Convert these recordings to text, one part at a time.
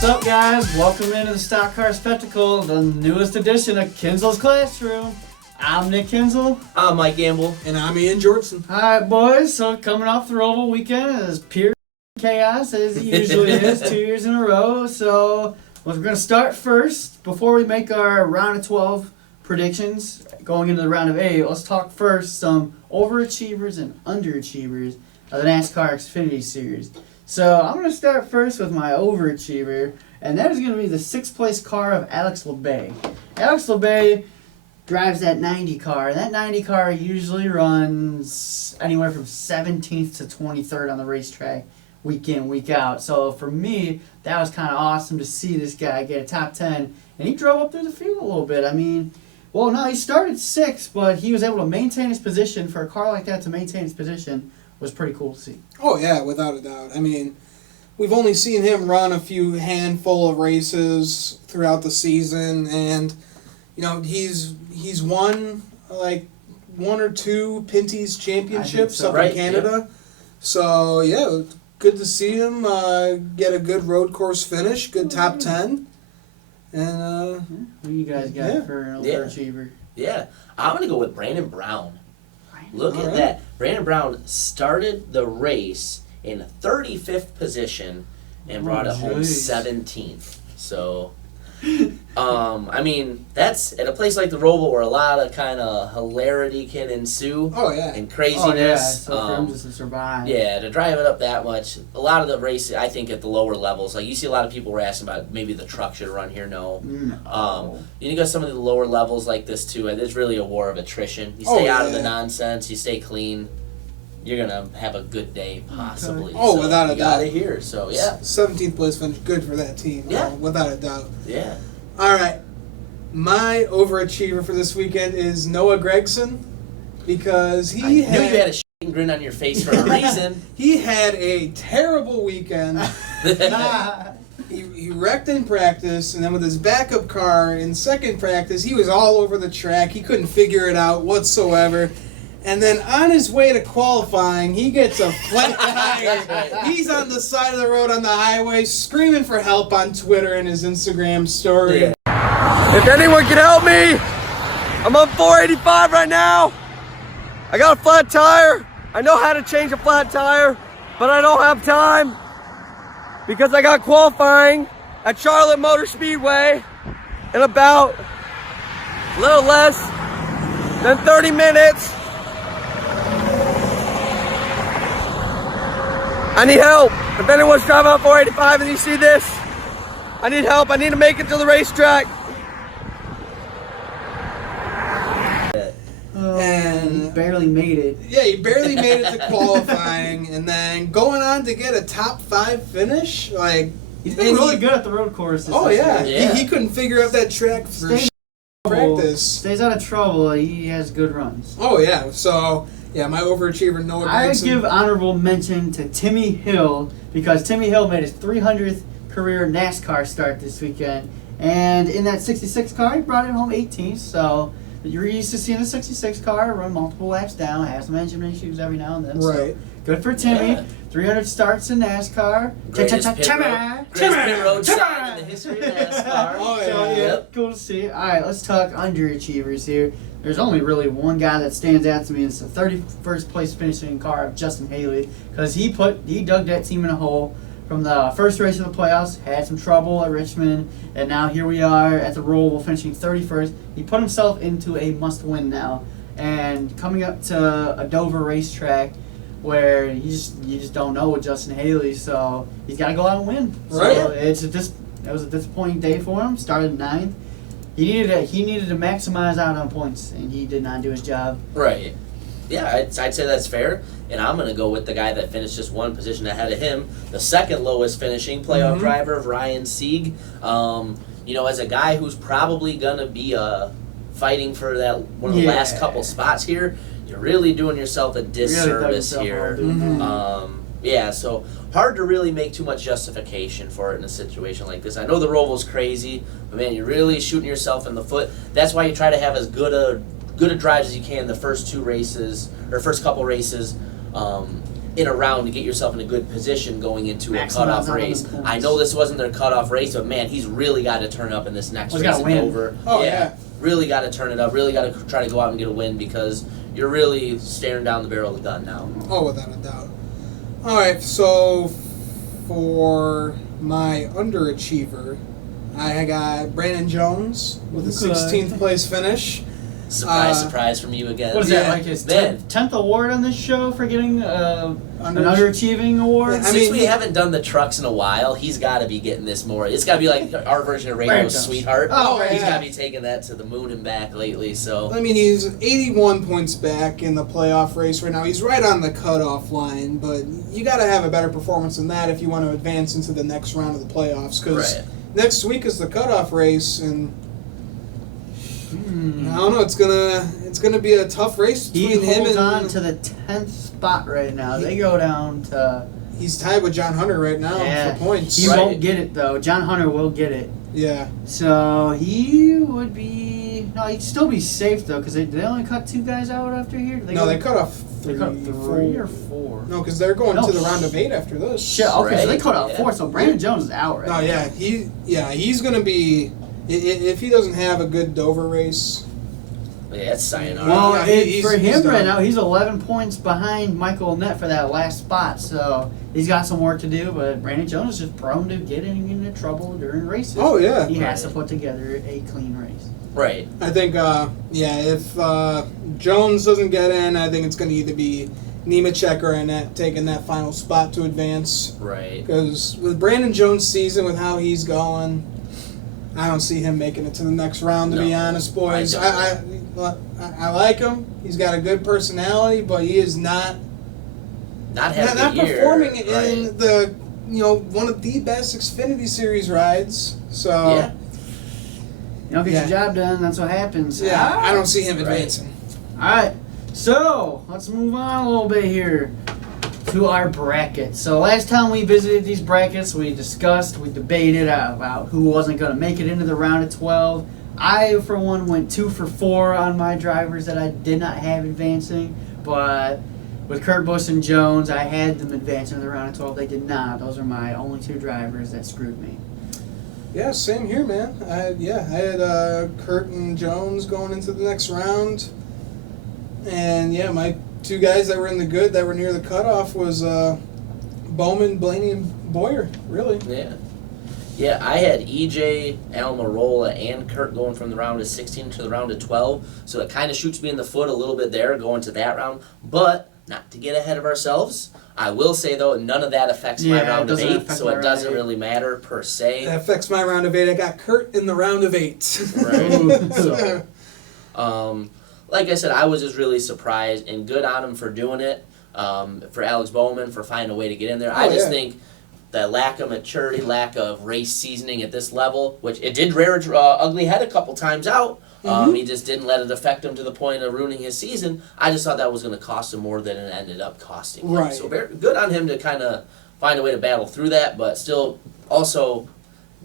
What's up, guys? Welcome into the Stock Car Spectacle, the newest edition of Kinzels Classroom. I'm Nick Kinzel. I'm Mike Gamble. And I'm Ian Jortson. Alright, boys, so coming off the Roval weekend is pure chaos, as it usually is, 2 years in a row. So we're going to start first. Before we make our round of 12 predictions going into the round of 8, let's talk first some overachievers and underachievers of the NASCAR Xfinity Series. So I'm going to start first with my overachiever, and that is going to be the 6th place car of Alex LeBay. Alex LeBay drives that 90 car. That 90 car usually runs anywhere from 17th to 23rd on the racetrack week in, week out. So for me, that was kind of awesome to see this guy get a top 10, and he drove up through the field a little bit. I mean, well, no, he started 6th, but he was able to maintain his position. For a car like that to maintain his position was pretty cool to see. Oh, yeah, without a doubt. I mean, we've only seen him run a few handful of races throughout the season, and, you know, he's won, like, 1 or 2 Pinty's championships up in Canada. Yep. So, yeah, good to see him get a good road course finish, good top 10. And, what do you guys got for an overachiever? Yeah, I'm going to go with Brandon Brown. Look at that. Brandon Brown started the race in 35th position and brought it home 17th. So, I mean, that's at a place like the Roval where a lot of kind of hilarity can ensue. Oh, yeah. And craziness. Oh, yeah. So for him just to survive. Yeah, to drive it up that much. A lot of the races, I think, at the lower levels, like you see a lot of people were asking about maybe the truck should run here. No. You got some of the lower levels like this, too. There's really a war of attrition. You stay out of the nonsense. You stay clean. You're going to have a good day, possibly. Oh, so without a doubt. You got it here, so yeah. 17th place finish, good for that team. Yeah. Without a doubt. Yeah. All right. My overachiever for this weekend is Noah Gragson, because I knew you had a shitting grin on your face for a reason. He had a terrible weekend. He wrecked in practice, and then with his backup car in second practice, he was all over the track. He couldn't figure it out whatsoever. And then on his way to qualifying, he gets a flat tire. He's on the side of the road on the highway screaming for help on Twitter and his Instagram story. Yeah. If anyone can help me, I'm on 485 right now. I got a flat tire. I know how to change a flat tire, but I don't have time because I got qualifying at Charlotte Motor Speedway in about a little less than 30 minutes. I need help. If anyone's driving on 485 and you see this, I need help. I need to make it to the racetrack. And he barely made it. Yeah, he barely made it to qualifying, and then going on to get a top 5 finish. Like, he's been really good at the road courses. Oh, yeah. Yeah. He couldn't figure out that track for practice. Stays out of trouble. He has good runs. Oh, yeah. So, yeah, my overachiever, Noah Gragson. I would give honorable mention to Timmy Hill, because Timmy Hill made his 300th career NASCAR start this weekend. And in that 66 car, he brought it home 18th. So you're used to seeing a 66 car run multiple laps down, have some engine issues every now and then. Right. So good for Timmy. Yeah. 300 starts in NASCAR. Greatest pit road start in the history of NASCAR. Oh, yeah. So, yeah, cool to see. All right, let's talk underachievers here. There's only really one guy that stands out to me. It's the 31st place finishing car of Justin Haley, because he dug that team in a hole from the first race of the playoffs, had some trouble at Richmond, and now here we are at the Roval finishing 31st. He put himself into a must-win now, and coming up to a Dover racetrack where you just don't know with Justin Haley, so he's got to go out and win. Right. So it was a disappointing day for him. Started 9th. He needed to maximize out on points, and he did not do his job. Right. Yeah, I'd say that's fair. And I'm going to go with the guy that finished just one position ahead of him, the second lowest finishing playoff driver of Ryan Sieg. As a guy who's probably going to be fighting for that one of the last couple spots here, you're really doing yourself a disservice here. So hard to really make too much justification for it in a situation like this. I know the Roval's crazy, but man, you're really shooting yourself in the foot. That's why you try to have as good a drive as you can the first couple races. in a round to get yourself in a good position going into a Maximize cutoff out race. the points. I know this wasn't their cutoff race, but man, he's really got to turn up in this next He's race gotta in win. Dover. Oh, yeah. Really got to turn it up. Really got to try to go out and get a win because you're really staring down the barrel of the gun now. Oh, without a doubt. All right, so for my underachiever, I got Brandon Jones with a Okay. 16th place finish. Surprise from you again. What is Yeah, that, like his man. 10th award on this show for getting an Underach- underachieving award? Yeah, I Since mean, we haven't done the trucks in a while, he's got to be getting this more. It's got to be like our version of Brandon Radio's Jones. Sweetheart. Oh, He's yeah. got to be taking that to the moon and back lately. So I mean, he's 81 points back in the playoff race right now. He's right on the cutoff line, but you got to have a better performance than that if you want to advance into the next round of the playoffs. Because Right. next week is the cutoff race, and Hmm. I don't know. It's gonna be a tough race He between him holds and. on to the 10th spot right now. They go down to... He's tied with John Hunter right now Yeah. for points. He Right. won't get it, though. John Hunter will get it. Yeah. So he would be... No, he'd still be safe, though, because they only cut 2 guys out after here. No, they cut off They three. cut 3 or 4. No, because they're going No, to the round of 8 after this. Shit, okay, so they Right, cut out yeah. 4, so Brandon Jones is out right No, now. he's gonna be. If he doesn't have a good Dover race, yeah, it's sayonara. Well, Yeah, he's for him right done. now, he's 11 points behind Michael Nett for that last spot, so he's got some work to do, but Brandon Jones is just prone to getting into trouble during races. oh yeah, He has to put together a clean race. Right. I think if Jones doesn't get in, I think it's gonna either be Nemechek or Annette taking that final spot to advance. Right. Because with Brandon Jones' season, with how he's going, I don't see him making it to the next round. To be No, honest, boys, I I like him. He's got a good personality, but he is not Not having not a year. performing in Right. the one of the best Xfinity Series rides. So Yeah. You don't get Yeah. your job done, that's what happens. yeah, I don't see him Right. advancing. Alright, so let's move on a little bit here to our brackets. So last time we visited these brackets, we debated about who wasn't going to make it into the round of 12. I, for one, went 2 for 4 on my drivers that I did not have advancing, but with Kurt Busch and Jones, I had them advancing to the round of 12. They did not. Those are my only 2 drivers that screwed me. Yeah, same here, man. I had Kurt and Jones going into the next round, and yeah, my 2 guys that were in the good that were near the cutoff was Bowman, Blaney, and Boyer. Really. Yeah. Yeah, I had EJ, Almirola, and Kurt going from the round of 16 to the round of 12, so it kind of shoots me in the foot a little bit there going to that round. But not to get ahead of ourselves, I will say though, none of that affects my Yeah, it round of doesn't 8, affect so my it round doesn't of 8. really matter per se. That affects my round of 8. I got Kurt in the round of 8. Right. So, like I said, I was just really surprised and good on him for doing it. For Alex Bowman for finding a way to get in there. I just think that lack of maturity, lack of race seasoning at this level, which it did rear its ugly head a couple times out. He just didn't let it affect him to the point of ruining his season. I just thought that was going to cost him more than it ended up costing him. Right. So very good on him to kind of find a way to battle through that, but still also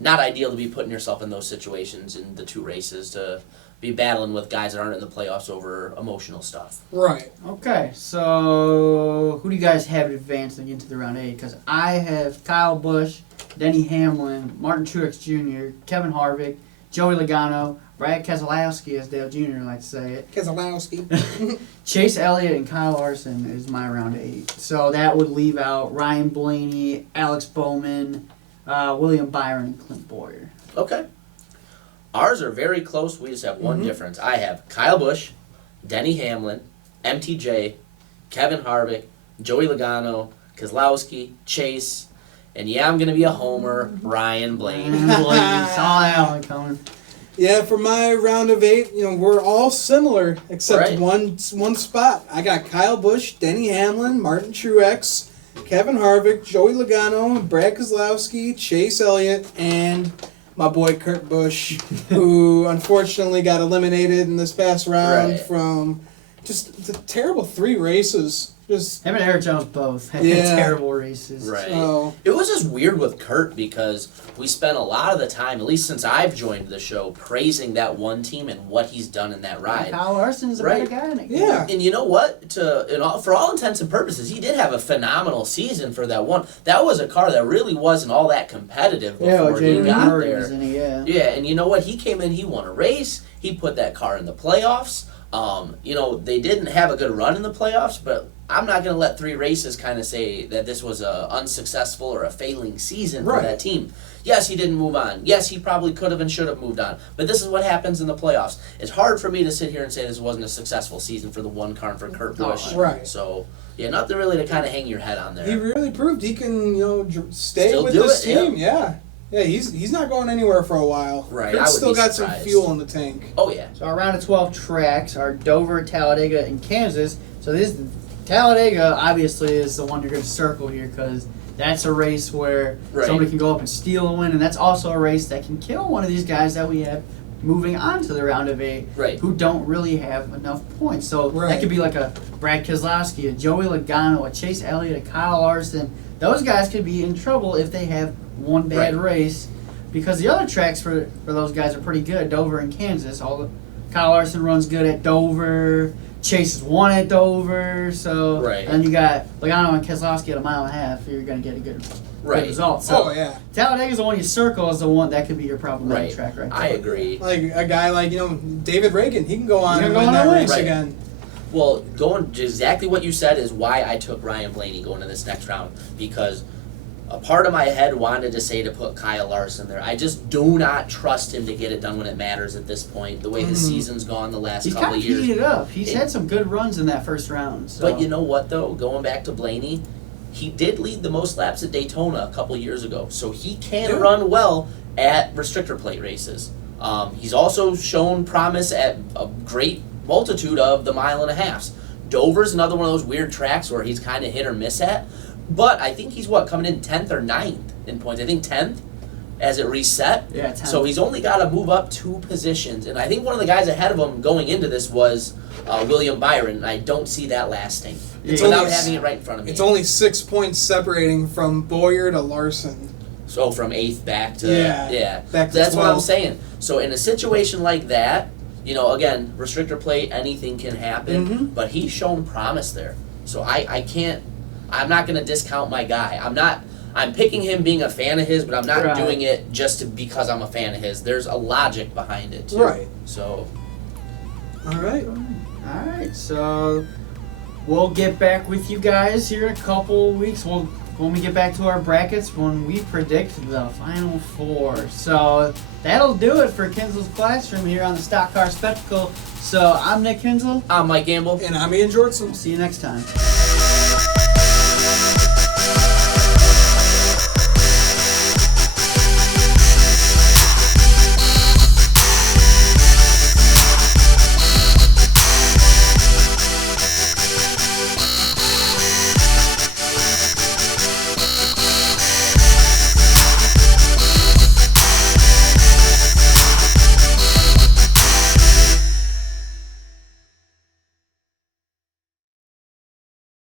not ideal to be putting yourself in those situations in the 2 races to be battling with guys that aren't in the playoffs over emotional stuff. Right. Okay, so who do you guys have advancing into the round 8? Because I have Kyle Busch, Denny Hamlin, Martin Truex Jr., Kevin Harvick, Joey Logano, Brad Keselowski, as Dale Jr. likes to say it, Keselowski. Chase Elliott, and Kyle Larson is my round 8. So that would leave out Ryan Blaney, Alex Bowman, William Byron, and Clint Boyer. Okay. Ours are very close. We just have one difference. I have Kyle Busch, Denny Hamlin, MTJ, Kevin Harvick, Joey Logano, Keselowski, Chase, and yeah, I'm going to be a homer, Ryan Blaney. Saw that one coming. Yeah, for my round of 8, we're all similar except Right. one spot. I got Kyle Busch, Denny Hamlin, Martin Truex, Kevin Harvick, Joey Logano, Brad Keselowski, Chase Elliott, and my boy Kurt Busch, who unfortunately got eliminated in this past round Right. from just the terrible 3 races. Just Him and Eric Jones both had Yeah. terrible races. Right. so It was just weird with Kurt because we spent a lot of the time, at least since I've joined the show, praising that one team and what he's done in that ride. Kyle Larson's a Right. better guy in it. Yeah. And you know what? For all intents and purposes, he did have a phenomenal season for that one. That was a car that really wasn't all that competitive Yeah, before he Jaden got Murray there. was in it, yeah. Yeah, and you know what? He came in, he won a race, he put that car in the playoffs. They didn't have a good run in the playoffs, but I'm not going to let 3 races kind of say that this was a unsuccessful or a failing season for Right. that team. Yes, he didn't move on. Yes, he probably could have and should have moved on. But this is what happens in the playoffs. It's hard for me to sit here and say this wasn't a successful season for the one car and for Kurt Busch. right. So, yeah, nothing really to kind of hang your head on there. he really proved he can, stay Still with do this it, team. Yeah. Yeah, he's not going anywhere for a while. Right, Kurt's I would still be got surprised. some fuel in the tank. Oh, yeah. So our round of 12 tracks are Dover, Talladega, and Kansas. So this Talladega obviously is the one you're going to circle here because that's a race where Right. somebody can go up and steal a win, and that's also a race that can kill one of these guys that we have moving on to the round of 8 Right. who don't really have enough points. So that Right. could be like a Brad Keselowski, a Joey Logano, a Chase Elliott, a Kyle Larson. Those guys could be in trouble if they have one bad Right. race because the other tracks for those guys are pretty good, Dover and Kansas. Kyle Larson runs good at Dover. Chase has won at Dover, so Right. and you got Logano and Keselowski at a mile and a half. You're going to get a good Right. result. So Oh yeah. Talladega's the one you circle is the one that could be your problematic Right. track right there. I agree. Like a guy like David Reagan, he can go on He can and go win on that and win. race Right. again. Well, going exactly what you said is why I took Ryan Blaney going to this next round because a part of my head wanted to say to put Kyle Larson there. I just do not trust him to get it done when it matters at this point. The way the season's gone the last He's couple kind of of years. heated up. He's had some good runs in that first round. So. But you know what though? Going back to Blaney, he did lead the most laps at Daytona a couple years ago, so he can Yeah. run well at restrictor plate races. He's also shown promise at a great multitude of the mile and a halves. Dover's another one of those weird tracks where he's kind of hit or miss at, but I think he's coming in 10th or 9th in points. I think 10th as it reset. Yeah, 10th. So he's only got to move up 2 positions, and I think one of the guys ahead of him going into this was William Byron, and I don't see that lasting. It's Without only- having it right in front of me. It's only 6 points separating from Boyer to Larson. So from 8th back to Yeah, back to that's what I'm 12. saying. So in a situation like that, again, restrictor plate, anything can happen, Mhm. but he's shown promise there. So I can't. I'm not going to discount my guy. I'm picking him being a fan of his, but I'm not Right. doing it because I'm a fan of his. There's a logic behind it too. Right. So All right. All right, so we'll get back with you guys here in a couple weeks. When we get back to our brackets, when we predict the final 4. So that'll do it for Kinzels Classroom here on the Stock Car Spectacle. So I'm Nick Kinzel. I'm Mike Gamble. And I'm Ian Jortson. See you next time.